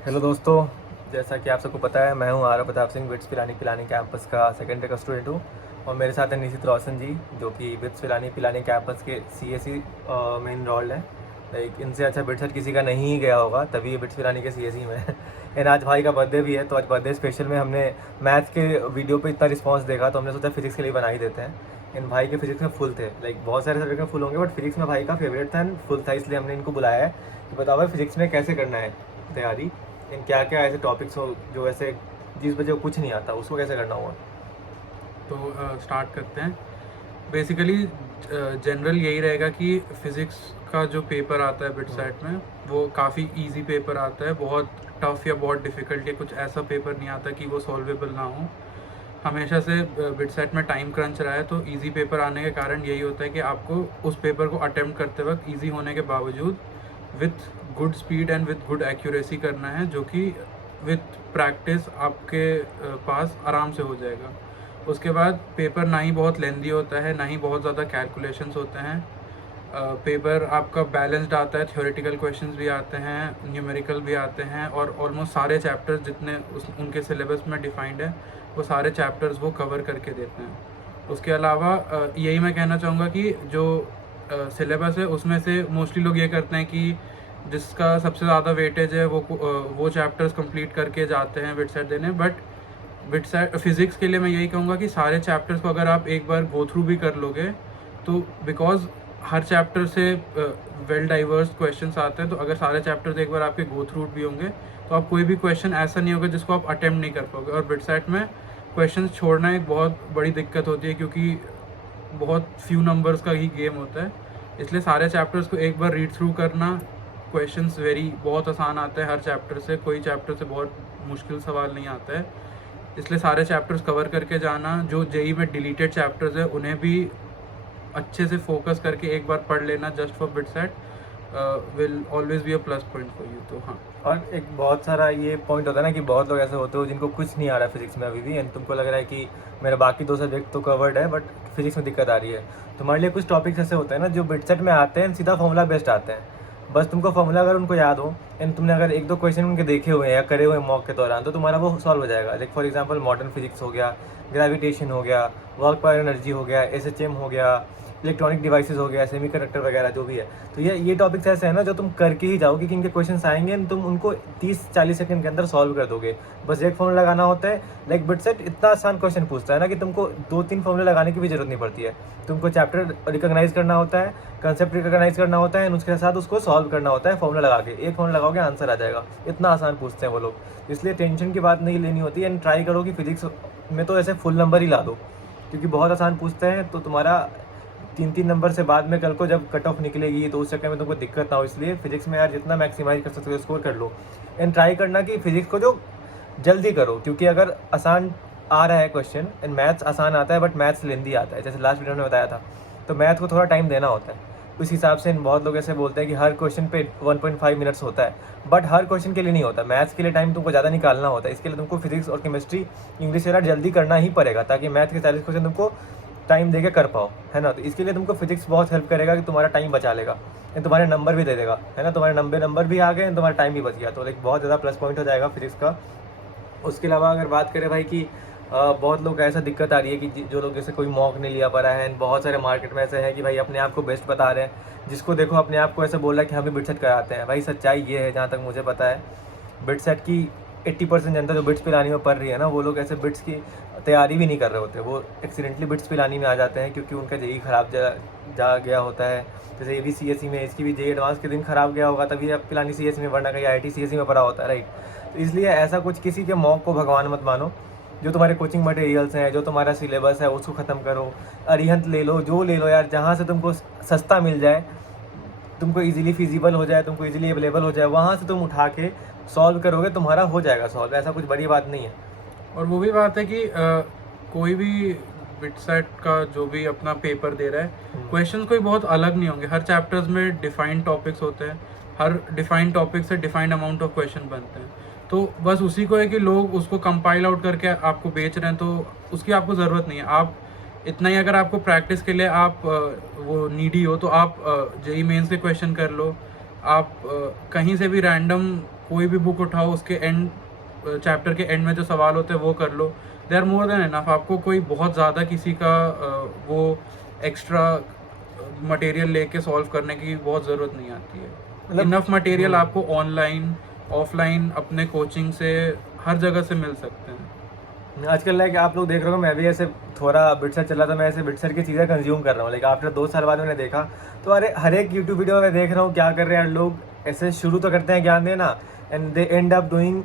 Hello दोस्तों, जैसा कि आप सबको पता है मैं हूं आरव प्रताप सिंह, बिट्स पिलानी पिलानी कैंपस का सेकेंड ईयर का स्टूडेंट हूं। और मेरे साथ है निशित रोशन जी, जो कि बिट्स पिलानी पिलानी कैंपस के सीएसई में इनरोल्ड है। लाइक इनसे अच्छा बिट्स सेट किसी का नहीं ही गया होगा, तभी ये बिट्स पिलानी के सीएसई में है। एंड आज भाई का बर्थडे भी है, तो आज बर्थडे स्पेशल में हमने मैथ्स के वीडियो पे इतना रिस्पॉन्स देखा, तो हमने सोचा फिजिक्स के लिए बना ही देते हैं। इन भाई के फिजिक्स में फुल थे, लाइक बहुत सारे सब्जेक्ट में फुल होंगे, बट फिजिक्स में भाई का फेवरेट था एंड फुल था, इसलिए हमने इनको बुलाया है कि बताओ भाई फिजिक्स में कैसे करना है तैयारी, इन क्या क्या ऐसे टॉपिक्स हो जो ऐसे जिस बच्चे को कुछ नहीं आता उसको कैसे करना होगा। तो स्टार्ट करते हैं। बेसिकली जनरल यही रहेगा कि फिज़िक्स का जो पेपर आता है बिट सेट में वो काफ़ी इजी पेपर आता है। बहुत टफ या बहुत डिफ़िकल्ट या कुछ ऐसा पेपर नहीं आता कि वो सॉल्वेबल ना हो। हमेशा से बिट सेट में टाइम क्रंच रहा है, तो इजी पेपर आने के कारण यही होता है कि आपको उस पेपर को अटेम्प्ट करते वक्त इजी होने के बावजूद with good speed and with good accuracy करना है, जो कि विथ प्रैक्टिस आपके पास आराम से हो जाएगा। उसके बाद पेपर ना ही बहुत लेंदी होता है, ना ही बहुत ज़्यादा कैलकुलेशंस होते हैं। पेपर आपका बैलेंस्ड आता है, थ्योरेटिकल क्वेश्चंस भी आते हैं, न्यूमेरिकल भी आते हैं, और ऑलमोस्ट सारे चैप्टर्स जितने उनके सिलेबस में डिफाइंड है वो सारे चैप्टर्स वो कवर करके देते हैं। उसके अलावा यही मैं कहना चाहूँगा कि जो सिलेबस है उसमें से मोस्टली लोग ये करते हैं कि जिसका सबसे ज़्यादा वेटेज है वो चैप्टर्स कंप्लीट करके जाते हैं बिट सेट देने। बट बिट सेट फिज़िक्स के लिए मैं यही कहूँगा कि सारे चैप्टर्स को अगर आप एक बार गो थ्रू भी कर लोगे, तो बिकॉज हर चैप्टर से वेल डाइवर्स क्वेश्चंस आते हैं, तो अगर सारे चैप्टर्स एक बार आपके गो थ्रू भी होंगे तो आप कोई भी क्वेश्चन ऐसा नहीं होगा जिसको आप अटेम्प्ट नहीं कर पाओगे। और बिट सेट में क्वेश्चंस छोड़ना एक बहुत बड़ी दिक्कत होती है, क्योंकि बहुत फ्यू नंबर्स का ही गेम होता है। इसलिए सारे चैप्टर्स को एक बार रीड थ्रू करना, क्वेश्चंस बहुत आसान आते हैं हर चैप्टर से, कोई चैप्टर से बहुत मुश्किल सवाल नहीं आता है। इसलिए सारे चैप्टर्स कवर करके जाना। जो जेई में डिलीटेड चैप्टर्स है उन्हें भी अच्छे से फोकस करके एक बार पढ़ लेना just for bit set will always be a plus point for you. तो हाँ, और एक बहुत सारा ये पॉइंट होता है ना कि बहुत लोग ऐसे होते हो जिनको कुछ नहीं आ रहा है फिजिक्स में अभी भी, एंड तुमको लग रहा है कि मेरा बाकी दो सब्जेक्ट तो कवर्ड है बट फिजिक्स में दिक्कत आ रही है। तुम्हारे लिए कुछ टॉपिक्स ऐसे होते हैं ना जो बिट सेट में आते हैं, सीधा फॉर्मूला बेस्ड आते हैं। बस तुमको फॉर्मूला अगर उनको याद हो एंड तुमने अगर एक दो क्वेश्चन उनके देखे हुए हैं या करे हुए हैं मॉक के दौरान, तो तुम्हारा वो सॉल्व हो जाएगा। Like for example modern physics हो गया, ग्रेविटेशन हो गया, वर्क पर एनर्जी हो गया, एसएचएम हो गया, इलेक्ट्रॉनिक डिवाइसेस हो गया, सेमीकंडक्टर वगैरह जो भी है। तो ये टॉपिक्स ऐसे हैं ना जो तुम करके ही जाओगे, कि इनके क्वेश्चंस आएंगे तुम उनको 30-40 सेकंड के अंदर सॉल्व कर दोगे। बस एक फॉर्मूला लगाना होता है। लाइक बिट सेट इतना आसान क्वेश्चन पूछता है ना कि तुमको 2-3 फॉर्मूले लगाने की भी जरूरत नहीं पड़ती है। तुमको चैप्टर रिकॉग्नाइज करना होता है, कंसेप्ट रिकॉग्नाइज करना होता है, उसके साथ उसको सॉल्व करना होता है। फॉर्मूला लगा के एक फॉर्मूला लगाओगे आंसर आ जाएगा। इतना आसान पूछते हैं वो लोग, इसलिए टेंशन की बात नहीं लेनी होती। एंड ट्राई करो कि फिजिक्स में तो ऐसे फुल नंबर ही ला दो, क्योंकि बहुत आसान पूछते हैं। तो तुम्हारा 3-3 नंबर से बाद में कल को जब कट ऑफ निकलेगी तो उस चक्कर में तुमको दिक्कत ना हो। इसलिए फिजिक्स में यार जितना मैक्सिमाइज कर सकते हो स्कोर कर लो। एंड ट्राई करना कि फिजिक्स को जो जल्दी करो, क्योंकि अगर आसान आ रहा है क्वेश्चन एंड मैथ्स आसान आता है बट मैथ्स लेंदी आता है, जैसे लास्ट वीडियो में बताया था, तो मैथ को थोड़ा टाइम देना होता है। उस हिसाब से बहुत लोग ऐसे बोलते हैं कि हर क्वेश्चन पे 1.5 मिनट्स होता है, बट हर क्वेश्चन के लिए नहीं होता। मैथ्स के लिए टाइम तुमको ज़्यादा निकालना होता है। इसके लिए तुमको फिजिक्स और केमिस्ट्री, इंग्लिश वगैरह जल्दी करना ही पड़ेगा, ताकि मैथ के 40 क्वेश्चन तुमको टाइम दे के कर पाओ, है ना। तो इसके लिए तुमको फिजिक्स बहुत हेल्प करेगा कि तुम्हारा टाइम बचा लेगा, तुम्हारे नंबर भी दे देगा, है ना। तुम्हारे नंबर भी आ गए, तुम्हारा टाइम भी बच गया, तो लाइक बहुत ज़्यादा प्लस पॉइंट हो जाएगा फिजिक्स का। उसके अलावा अगर बात करें भाई कि बहुत लोग ऐसा दिक्कत आ रही है कि जो लोग जैसे कोई मॉक नहीं लिया पा रहा है, बहुत सारे मार्केट में ऐसे हैं कि भाई अपने आप को बेस्ट बता रहे हैं, जिसको देखो अपने आप को ऐसे बोल रहा है कि हम भी बिट सेट कराते हैं। भाई सच्चाई ये है, जहाँ तक मुझे पता है, बिट सेट की 80% जनता जो बिट्स पिलानी में पढ़ रही है ना, वो लोग ऐसे बिट्स की तैयारी भी नहीं कर रहे होते। वो एक्सीडेंटली बिट्स पिलानी में आ जाते हैं, क्योंकि उनका जेई खराब जा गया होता है। जैसे ये भी सीएसई में, इसकी भी जेई एडवांस के दिन खराब गया होगा, तभी अब पिलानी सीएसई में, वरना कहीं आईआईटी सीएसई में पढ़ा होता है, राइट। तो इसलिए ऐसा कुछ किसी के मॉक को भगवान मत मानो। जो तुम्हारे कोचिंग मटेरियल्स हैं, जो तुम्हारा सिलेबस है, उसको ख़त्म करो। अरिहंत ले लो, जो ले लो यार, जहाँ से तुमको सस्ता मिल जाए, तुमको इजीली फिजिबल हो जाए, तुमको इजीली अवेलेबल हो जाए, वहाँ से तुम उठा के सॉल्व करोगे, तुम्हारा हो जाएगा सॉल्व। ऐसा कुछ बड़ी बात नहीं है। और वो भी बात है कि कोई भी बिट सेट का जो भी अपना पेपर दे रहा है, क्वेश्चंस कोई बहुत अलग नहीं होंगे। हर चैप्टर्स में डिफाइंड टॉपिक्स होते हैं, हर डिफाइंड टॉपिक से डिफाइंड अमाउंट ऑफ क्वेश्चन बनते हैं। तो बस उसी को है कि लोग उसको कंपाइल आउट करके आपको बेच रहे हैं, तो उसकी आपको ज़रूरत नहीं है। आप इतना ही, अगर आपको प्रैक्टिस के लिए आप वो नीडी हो, तो आप जेई मेंस के क्वेश्चन कर लो। आप कहीं से भी रैंडम कोई भी बुक उठाओ, उसके एंड चैप्टर के एंड में जो सवाल होते हैं वो कर लो, they are more than enough. आपको कोई बहुत ज़्यादा किसी का वो एक्स्ट्रा मटेरियल लेके सॉल्व करने की बहुत ज़रूरत नहीं आती है। मतलब इनफ मटेरियल आपको ऑनलाइन ऑफलाइन अपने कोचिंग से हर जगह से मिल सकते हैं। आजकल लाइक आप लोग देख रहे हो, मैं भी ऐसे थोड़ा बिटसर चल रहा था, मैं ऐसे बिटसर की चीज़ें कंज्यूम कर रहा हूँ। लाइक आफ्टर 2 साल बाद मैंने देखा तो अरे हर एक यूट्यूब वीडियो में देख रहा हूँ क्या कर रहे हैं यार लोग, ऐसे शुरू तो करते हैं ज्ञान देना and they and up doing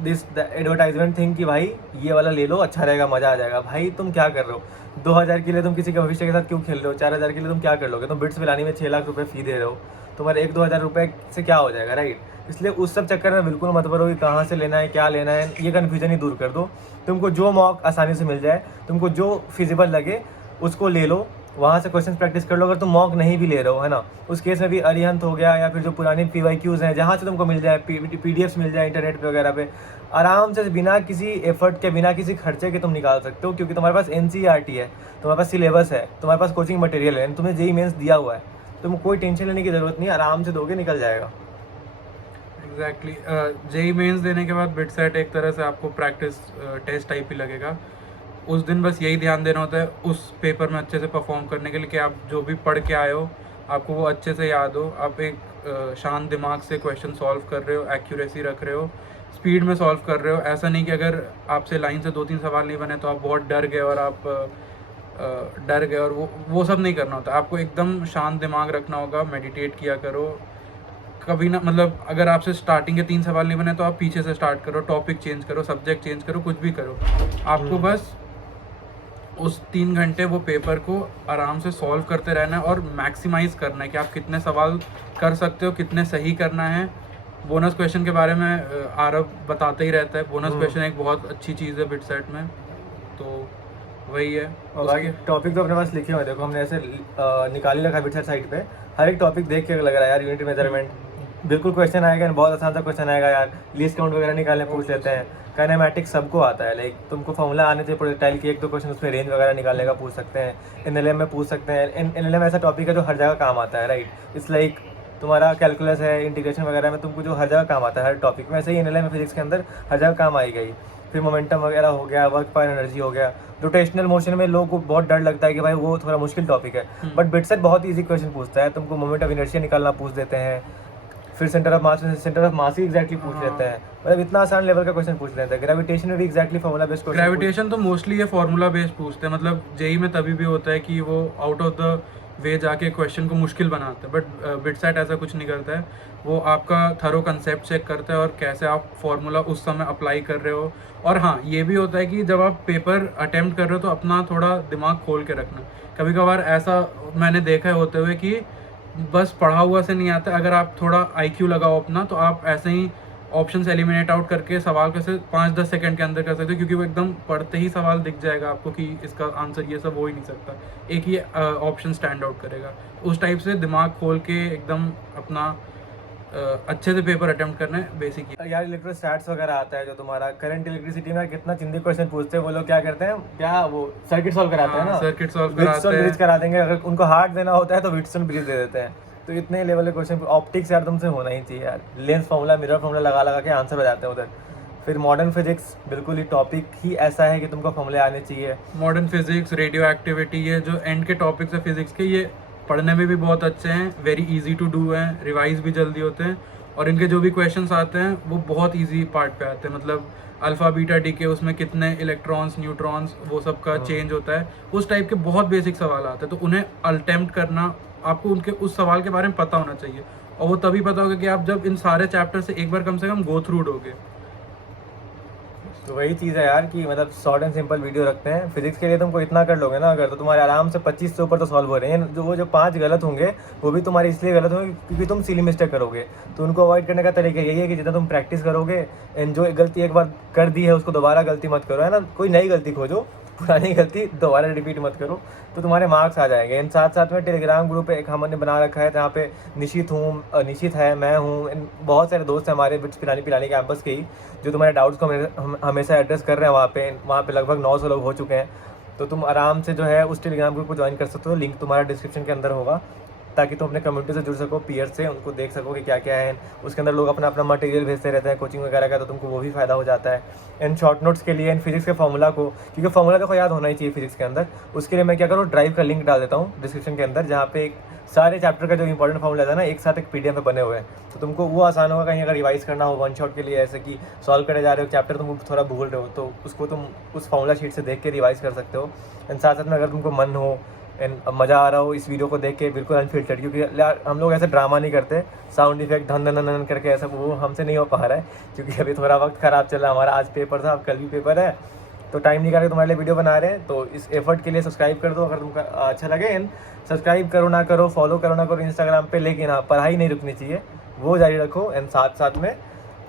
this advertisement thing कि भाई ये वाला ले लो, अच्छा रहेगा, मज़ा आ जाएगा। भाई तुम क्या कर रहे हो? 2000 के लिए तुम किसी के भविष्य के साथ क्यों खेल रहे हो? 4000 के लिए तुम क्या कर लोगे? तुम बिट्स पिलानी में 6 लाख रुपए फी दे रहे हो, तुम्हारे 1-2 हज़ार रुपये से क्या हो जाएगा, राइट? इसलिए उस सब चक्कर में बिल्कुल मत पड़ो कि कहाँ से लेना है, क्या लेना है, ये कन्फ्यूजन ही दूर कर दो। तुमको जो मॉक आसानी से मिल जाए, तुमको जो फिजिबल लगे उसको ले लो, वहाँ से क्वेश्चन प्रैक्टिस कर लो। अगर तुम मॉक नहीं भी ले रहे हो, है ना, उस केस में भी अरिहंत हो गया या फिर जो पुरानी PYQs हैं जहाँ से तुमको मिल जाए, PDFs मिल जाए इंटरनेट पे वगैरह पे, आराम से बिना किसी एफर्ट के, बिना किसी खर्चे के तुम निकाल सकते हो। क्योंकि तुम्हारे पास NCERT है, तुम्हारे पास सिलेबस है, तुम्हारे पास कोचिंग मटेरियल है, तुम्हें JEE मेंस दिया हुआ है, तुमको कोई टेंशन लेने की ज़रूरत नहीं, आराम से दोगे, निकल जाएगा। एग्जैक्टली। JEE मेंस देने के बाद बिटसेट एक तरह से आपको प्रैक्टिस टेस्ट टाइप ही लगेगा। उस दिन बस यही ध्यान देना होता है उस पेपर में अच्छे से परफॉर्म करने के लिए कि आप जो भी पढ़ के आए हो आपको वो अच्छे से याद हो, आप एक शांत दिमाग से क्वेश्चन सॉल्व कर रहे हो, एक्यूरेसी रख रहे हो, स्पीड में सॉल्व कर रहे हो। ऐसा नहीं कि अगर आपसे लाइन से 2-3 सवाल नहीं बने तो आप बहुत डर गए और वो सब नहीं करना होता। आपको एकदम शांत दिमाग रखना होगा, मेडिटेट किया करो। कभी ना, मतलब अगर आपसे स्टार्टिंग के 3 सवाल नहीं बने तो आप पीछे से स्टार्ट करो, टॉपिक चेंज करो, सब्जेक्ट चेंज करो, कुछ भी करो। आपको बस उस 3 घंटे वो पेपर को आराम से सॉल्व करते रहना है और मैक्सिमाइज करना है कि आप कितने सवाल कर सकते हो, कितने सही करना है। बोनस क्वेश्चन के बारे में आरव बताते ही रहता है। बोनस क्वेश्चन एक बहुत अच्छी चीज़ है बिटसेट में, तो वही है। और बाकी टॉपिक तो अपने पास लिखे हुए हैं, देखो हमने ऐसे निकाल ही रखा है बिटसेट साइट पे। हर एक टॉपिक देख के लग रहा है यार यूनिट मेजरमेंट बिल्कुल क्वेश्चन आएगा, बहुत आसान सा क्वेश्चन आएगा यार। लीस्ट काउंट वगैरह निकालने पूछ लेते हैं, काइनेमैटिक्स सबको आता है। लाइक तुमको फॉर्मूला आने चाहिए प्रोजेक्टाइल की, 1-2 क्वेश्चन उसमें रेंज वगैरह निकालने का पूछ सकते हैं। NLM में पूछ सकते हैं। NLM ऐसा टॉपिक है जो हर जगह काम आता है, राइट? इट्स लाइक तुम्हारा कैलकुलस है, इंटीग्रेशन वगैरह में तुमको जो हर जगह काम आता है, हर टॉपिक में। ऐसे ही NLM फिजिक्स के अंदर हर जगह काम आई गई। फिर मोमेंटम वगैरह हो गया, वर्क पर एनर्जी हो गया। रोटेशनल मोशन में लोगों को बहुत डर लगता है कि भाई वो थोड़ा मुश्किल टॉपिक है, बट बिटसेट बहुत ईजी क्वेश्चन पूछता है। तुमको मोमेंट ऑफ इनर्शिया निकालना पूछ देते हैं, फिर centre of mass he exactly पूछ लेते हैं। मतलब इतना आसान लेवल का क्वेश्चन पूछ लेते हैं। ग्रेविटेशन में भी exactly formula based question, gravitation तो मोस्टली ये फार्मूला बेस्ड पूछते हैं। मतलब जेई में तभी भी होता है कि वो आउट ऑफ द वे जाके क्वेश्चन को मुश्किल बनाते हैं, बट बिटसेट ऐसा कुछ नहीं करता है। वो आपका थरो कंसेप्ट चेक करता है और कैसे आप फार्मूला उस समय अप्लाई कर रहे हो। और हाँ, ये भी होता है कि जब आप पेपर अटेम्प्ट कर रहे हो तो अपना थोड़ा दिमाग खोल के रखना। कभी कभार ऐसा मैंने देखा है होते हुए कि बस पढ़ा हुआ से नहीं आता। अगर आप थोड़ा IQ लगाओ अपना, तो आप ऐसे ही ऑप्शन से एलिमिनेट आउट करके सवाल कैसे 5-10 सेकंड के अंदर कर सकते हो, क्योंकि वो एकदम पढ़ते ही सवाल दिख जाएगा आपको कि इसका आंसर ये सब हो ही नहीं सकता, एक ही ऑप्शन स्टैंड आउट करेगा। उस टाइप से दिमाग खोल के एकदम अपना अच्छे से पेपर अटेम्प्ट करना है, बेसिक यार। इलेक्ट्रोस्टैट्स वगैरह आता है जो तुम्हारा करंट इलेक्ट्रिसिटी में कितना चिंदी क्वेश्चन पूछते हैं वो लोग, क्या करते हैं, क्या वो सर्किट सॉल्व कराते हैं ना, सर्किट सॉल्व कराते हैं, ब्रिज करा देंगे। अगर उनको हार्ड देना होता है तो व्हिटस्टोन ब्रिज दे देते हैं। तो इतने लेवल के क्वेश्चन ऑप्टिक्स यार तुमसे होना ही चाहिए यार। लेंस फार्मूला, मिरर फार्मूला लगा लगा के आंसर बताते हैं उधर। फिर मॉडर्न फिजिक्स बिल्कुल ही टॉपिक ही ऐसा है कि तुमको फॉर्मूले आने चाहिए। मॉडर्न फिजिक्स, रेडियो एक्टिविटी, ये जो एंड के टॉपिक्स है फिजिक्स के, ये पढ़ने में भी बहुत अच्छे हैं, वेरी इजी टू डू हैं, रिवाइज भी जल्दी होते हैं। और इनके जो भी क्वेश्चंस आते हैं वो बहुत इजी पार्ट पे आते हैं। मतलब अल्फा बीटा डी के उसमें कितने इलेक्ट्रॉन्स, न्यूट्रॉन्स, वो सब का चेंज होता है, उस टाइप के बहुत बेसिक सवाल आते हैं। तो उन्हें अटेम्प्ट करना, आपको उनके उस सवाल के बारे में पता होना चाहिए। और वो तभी पता होगा कि आप जब इन सारे चैप्टर से एक बार कम से कम गो थ्रू दोगे। तो वही चीज़ है यार कि मतलब शॉर्ट एंड सिंपल वीडियो रखते हैं। फिजिक्स के लिए तुमको इतना कर लोगे ना अगर, तो तुम्हारे आराम से 25 से ऊपर तो सॉल्व हो रहे हैं। जो 5 गलत होंगे वो भी तुम्हारे इसलिए गलत होंगे क्योंकि तुम सिली मिस्टेक करोगे। तो उनको अवॉइड करने का तरीका यही है कि जितना तुम प्रैक्टिस करोगे, एंड जो गलती एक बार कर दी है उसको दोबारा गलती मत करो, है ना। कोई नई गलती खोजो, पुरानी गलती दोबारा रिपीट मत करो, तो तुम्हारे मार्क्स आ जाएंगे। एंड साथ साथ में टेलीग्राम ग्रुप एक हमने बना रखा है जहाँ पे निशित है, मैं हूँ, बहुत सारे दोस्त हैं हमारे बिट्स पिलानी कैंपस के ही, जो तुम्हारे डाउट्स को हम हमेशा एड्रेस कर रहे हैं। वहाँ पे लगभग 900 लोग हो चुके हैं। तो तुम आराम से जो है उस टेलीग्राम ग्रुप को ज्वाइन कर सकते हो, लिंक तुम्हारा डिस्क्रिप्शन के अंदर होगा। ताकि तुम अपने कम्युनिटी से जुड़ सको, पीयर से, उनको देख सको कि क्या क्या है। उसके अंदर लोग अपना अपना मटेरियल भेजते रहते हैं कोचिंग वगैरह का, तो तुमको वो भी फ़ायदा हो जाता है। एंड शॉर्ट नोट्स के लिए एंड फिजिक्स के फॉर्मूला को, क्योंकि फॉर्मूला देखो याद होना ही चाहिए फिजिक्स के अंदर, उसके लिए मैं क्या करूँ, ड्राइव का लिंक डाल देता हूँ डिस्क्रिप्शन के अंदर, जहाँ पे सारे चैप्टर का जो इंपॉर्टेंट फॉर्मूला था ना एक साथ एक PDF में बने हुए हैं, तो तुमको वो आसान होगा कहीं अगर रिवाइज करना हो वन शॉट के लिए, ऐसे कि सॉल्व करे जा रहे हो चैप्टर, तुम थोड़ा भूल रहे हो तो उसको तुम उस फॉर्मूला शीट से देख के रिवाइज कर सकते हो। एंड साथ साथ में अगर तुमको मन हो एंड मज़ा आ रहा हो इस वीडियो को देख के, बिल्कुल अनफिल्टर्ड, क्योंकि यार हम लोग ऐसे ड्रामा नहीं करते, साउंड इफेक्ट धन धन धन करके ऐसा, वो हमसे नहीं हो पा रहा है, क्योंकि अभी थोड़ा वक्त ख़राब चल रहा है हमारा। आज पेपर था, अब कल भी पेपर है, तो टाइम निकाल के तुम्हारे लिए वीडियो बना रहे हैं। तो इस एफर्ट के लिए सब्सक्राइब कर दो अगर तुमको अच्छा लगे। एंड सब्सक्राइब करो ना करो, फॉलो करो ना करो इंस्टाग्राम पे, लेकिन हाँ पढ़ाई नहीं रुकनी चाहिए, वो जारी रखो। एंड साथ साथ में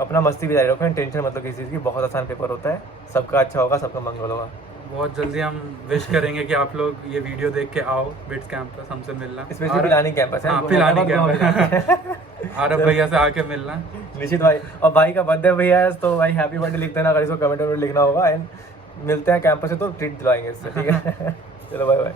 अपना मस्ती भी जारी रखो। एंड टेंशन मतलब किसी चीज़ की, बहुत आसान पेपर होता है, सबका अच्छा होगा, सबका मंगल होगा। बहुत जल्दी हम विश करेंगे कि आप लोग ये वीडियो देख के आओ बिट्स कैंपस, हमसे मिलना, स्पेशली पिलानी कैंपस है। हाँ पिलानी कैंपस, आरब भैया से आके मिलना, निश्चित भाई। और भाई का बर्थडे भैया है, तो भाई हैप्पी बर्थडे लिख देना, अगर इसको कमेंट में लिखना होगा। एंड मिलते हैं कैंपस से, तो ट्रीट दिलाएंगे इससे, ठीक है। चलो बाय बाय।